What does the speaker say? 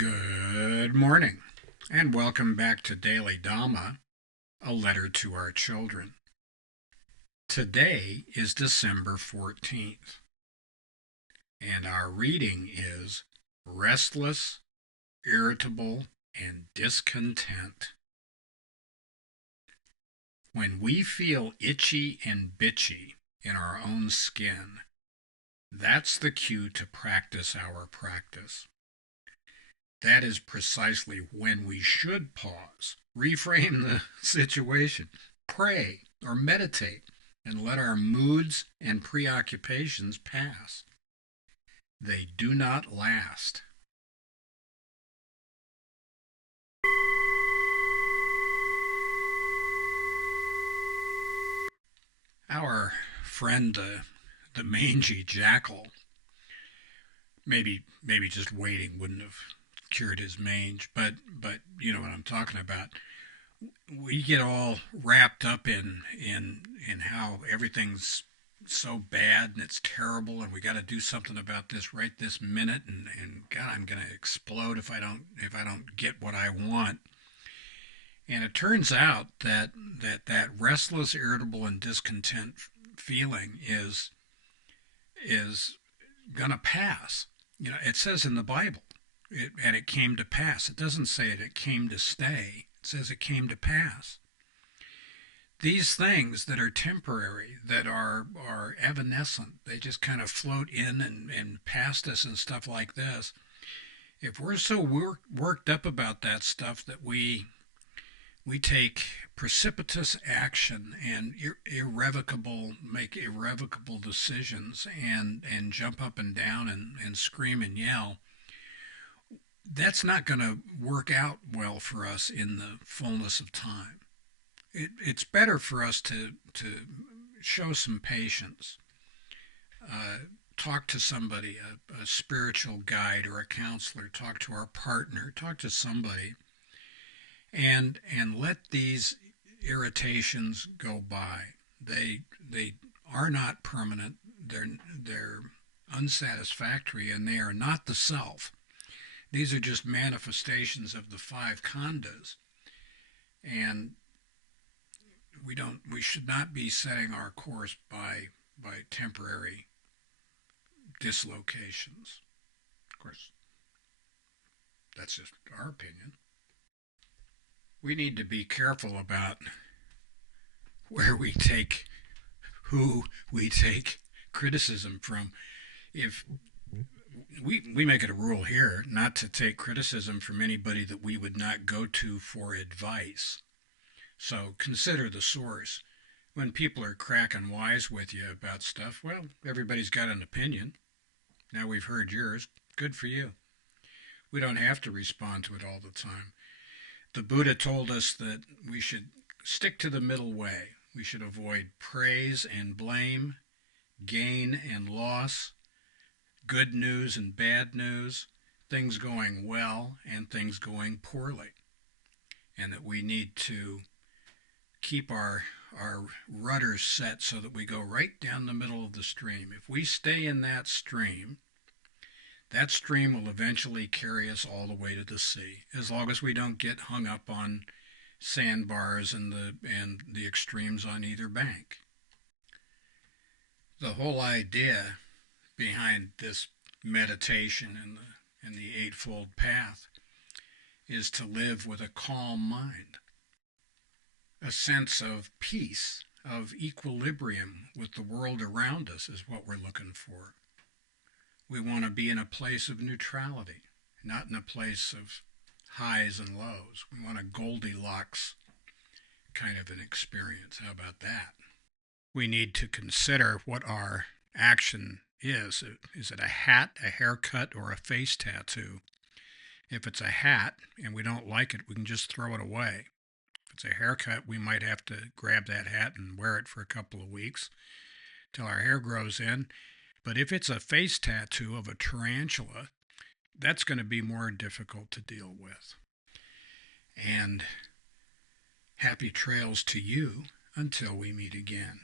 Good morning, and welcome back to Daily Dhamma, a letter to our children. Today is December 14th, and our reading is Restless, Irritable, and Discontent. When we feel itchy and bitchy in our own skin, that's the cue to practice our practice. That is precisely when we should pause, reframe the situation, pray or meditate, and let our moods and preoccupations pass. They do not last. Our friend, the mangy jackal, maybe just waiting wouldn't have cured his mange, but you know what I'm talking about. We get all wrapped up in how everything's so bad and it's terrible and we got to do something about this right this minute, and God, I'm going to explode if I don't get what I want. And it turns out that restless, irritable, and discontent feeling is going to pass. You know, it says in the Bible, and it came to pass. It doesn't say it came to stay. It says it came to pass. These things that are temporary, that are evanescent, they just kind of float in and past us and stuff like this. If we're so worked up about that stuff that we take precipitous action and make irrevocable decisions and jump up and down and scream and yell, that's not going to work out well for us in the fullness of time. It's better for us to show some patience, talk to somebody, a spiritual guide or a counselor, talk to our partner, talk to somebody, and let these irritations go by. They are not permanent. They're unsatisfactory, and they are not the self. These are just manifestations of the five khandhas, and we should not be setting our course by temporary dislocations. Of course, that's just our opinion. We need to be careful about where we take who we take criticism from. If we make it a rule here not to take criticism from anybody that we would not go to for advice. So consider the source. When people are cracking wise with you about stuff, well, everybody's got an opinion. Now we've heard yours. Good for you. We don't have to respond to it all the time. The Buddha told us that we should stick to the middle way. We should avoid praise and blame, gain and loss, good news and bad news, things going well and things going poorly. And that we need to keep our rudders set so that we go right down the middle of the stream. If we stay in that stream will eventually carry us all the way to the sea, as long as we don't get hung up on sandbars and the extremes on either bank. The whole idea behind this meditation and the Eightfold Path is to live with a calm mind, a sense of peace, of equilibrium with the world around us is what we're looking for. We want to be in a place of neutrality, not in a place of highs and lows. We want a Goldilocks kind of an experience. How about that? We need to consider what our action is. Is it a hat, a haircut, or a face tattoo? If it's a hat and we don't like it, we can just throw it away. If it's a haircut, we might have to grab that hat and wear it for a couple of weeks till our hair grows in. But if it's a face tattoo of a tarantula, that's going to be more difficult to deal with. And happy trails to you until we meet again.